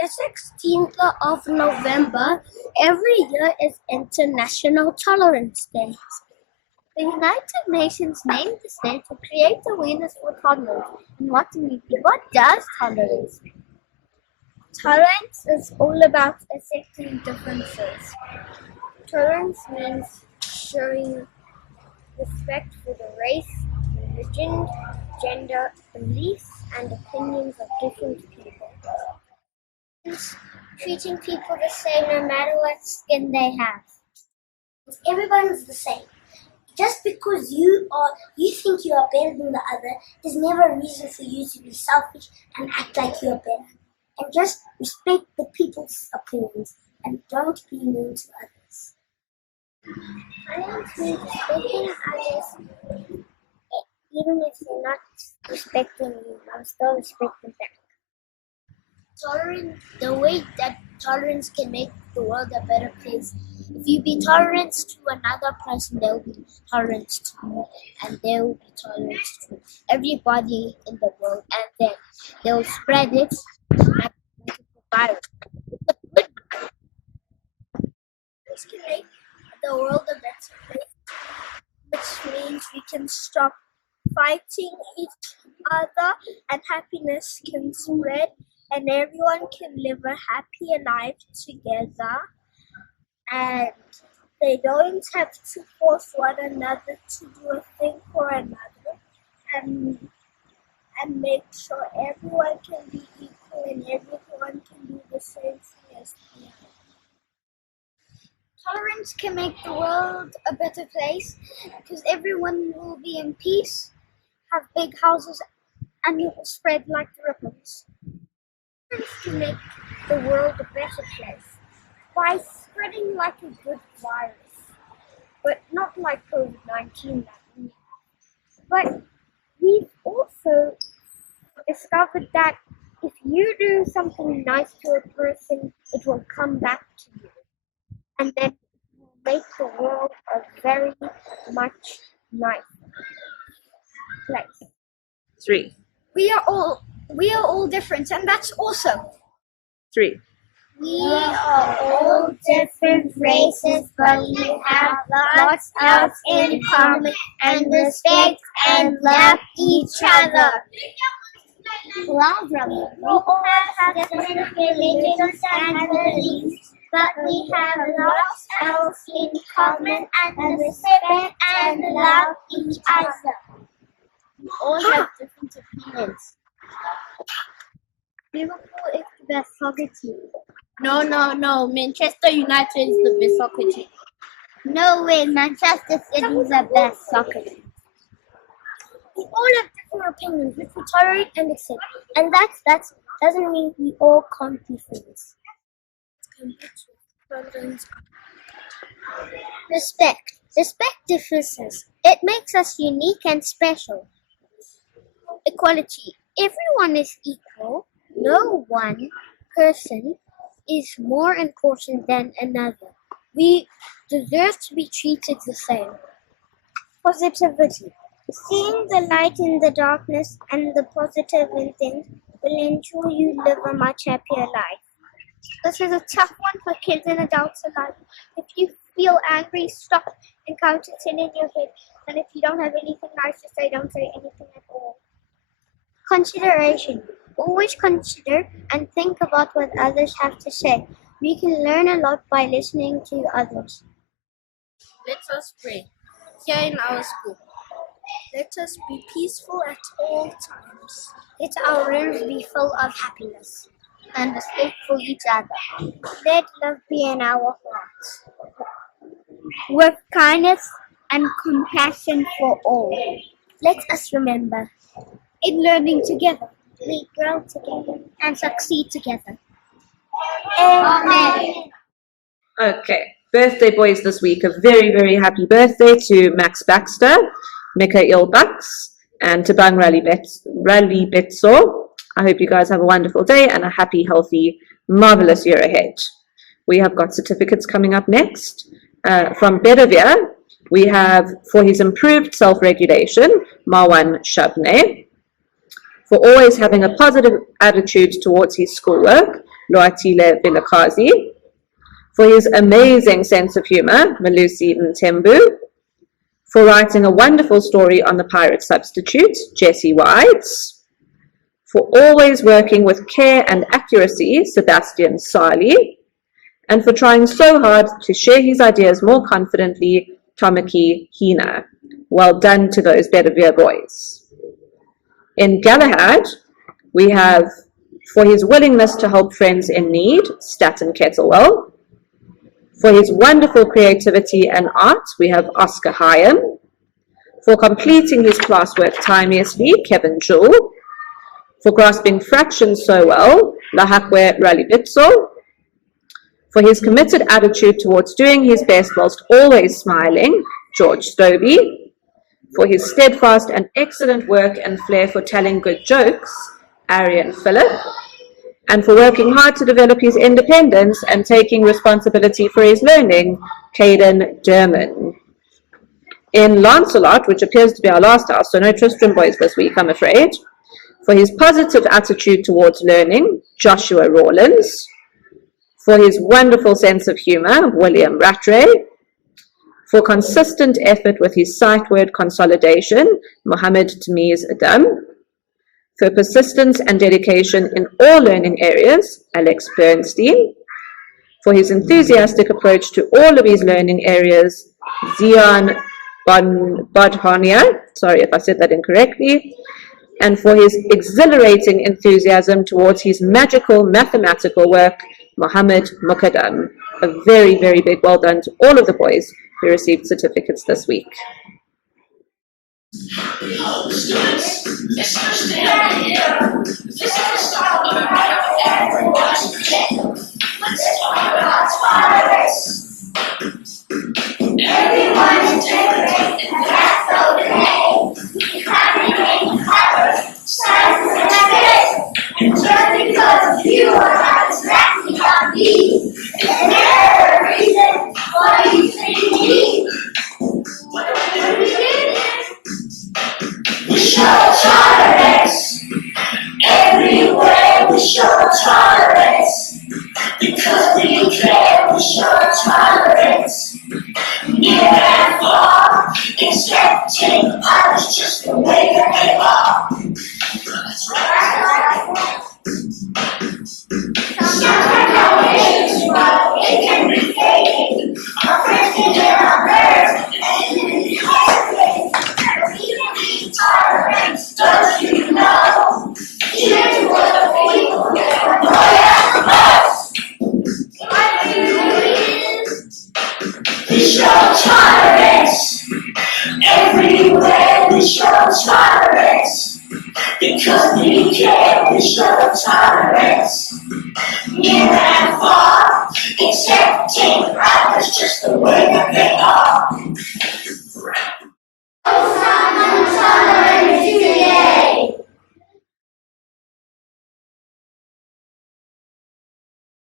The 16th of November every year is International Tolerance Day. The United Nations named this day to create awareness for tolerance and what to mean. What does tolerance mean? Tolerance is all about accepting differences. Tolerance means showing respect for the race, religion, gender, beliefs, and opinions of different people. It's treating people the same no matter what skin they have. Everyone's the same. Just because you think you are better than the other, there's never a reason for you to be selfish and act like you're better. And just respect the people's opinions and don't be mean to others. Tolerance means respecting others, even if they're not respecting you, I'll still respect them back. The way that tolerance can make the world a better place. If you be tolerant to another person, they will be tolerant to you, and they will be tolerant to everybody in the world, and then they will spread it like a virus. This can make the world a better place, which means we can stop fighting each other, and happiness can spread, and everyone can live a happy life together, and they don't have to force one another to do a thing for another, and make sure everyone can be equal and everyone can do the same thing as the other. Tolerance can make the world a better place because everyone will be in peace, have big houses, and it will spread like the ripples. Tolerance can make the world a better place by spreading like a good virus, but not like COVID-19 that we have. But we've also discovered that if you do something nice to a person, it will come back to you, and then it will make the world a very much nicer place. 3. We are all different, and that's awesome. 3. We are all different races, but we have lots else in common, and respect and love each other. We all have different religions and beliefs, but we have lots else in common, and respect and love each other. We all have different opinions. Liverpool is the best soccer team. No. Manchester United is the best soccer team. No way, Manchester City is the best soccer team. We all have different opinions, which we tolerate and accept. And that doesn't mean we all can't be friends. Respect. Respect differences. It makes us unique and special. Equality. Everyone is equal. No one person is more important than another. We deserve to be treated the same. Positivity. Seeing the light in the darkness and the positive in things will ensure you live a much happier life. This is a tough one for kids and adults alike. If you feel angry, stop and count to 10 in your head. And if you don't have anything nice to say, don't say anything at all. Consideration. Always consider and think about what others have to say. We can learn a lot by listening to others. Let us pray. Here in our school, Let us be peaceful at all times. Let our rooms be full of happiness and respect for each other. Let love be in our hearts. With kindness and compassion for all. Let us remember, in learning together, we grow together and succeed together. Amen. Okay, birthday boys this week. A very, very happy birthday to Max Baxter, Mikhail Bucks, and Tabang Rally Betso. I hope you guys have a wonderful day and a happy, healthy, marvelous year ahead. We have got certificates coming up next. From Bedavia, we have for his improved self-regulation, Marwan Shabne. For always having a positive attitude towards his schoolwork, Loatile Vilakazi. For his amazing sense of humor, Malusi Ntembu. For writing a wonderful story on the pirate substitute, Jesse Whites. For always working with care and accuracy, Sebastian Sali. And for trying so hard to share his ideas more confidently, Tamaki Hina. Well done to those Bedivere boys. In Galahad, we have, for his willingness to help friends in need, Staten Kettlewell. For his wonderful creativity and art, we have Oscar Hyam. For completing his classwork timeously, Kevin Jewell. For grasping fractions so well, Lahakwe Ralibitso. For his committed attitude towards doing his best whilst always smiling, George Stobie. For his steadfast and excellent work and flair for telling good jokes, Arian Phillip. And for working hard to develop his independence and taking responsibility for his learning, Caden Derman. In Lancelot, which appears to be our last house, so no Tristram boys this week, I'm afraid. For his positive attitude towards learning, Joshua Rawlins. For his wonderful sense of humor, William Rattray. For consistent effort with his sight word consolidation, Mohammed Tamiz Adam. For persistence and dedication in all learning areas, Alex Bernstein. For his enthusiastic approach to all of his learning areas, Zion Badhania, sorry if I said that incorrectly, and for his exhilarating enthusiasm towards his magical mathematical work, Mohammed Mukaddam. A very, very big well done to all of the boys who received certificates this week. We show tolerance. Everywhere we show tolerance. Because we care, we show tolerance. Near and far, accepting others just the way that they are. That's right. Sometimes our patience, but it can be fading. Our friends can hear our prayers, and it can be hard. Tolerance, don't you know? Here's what the people get annoyed at us. We show tolerance. Everywhere we show tolerance. Because we care, we show tolerance. Near and far, accepting others just the way they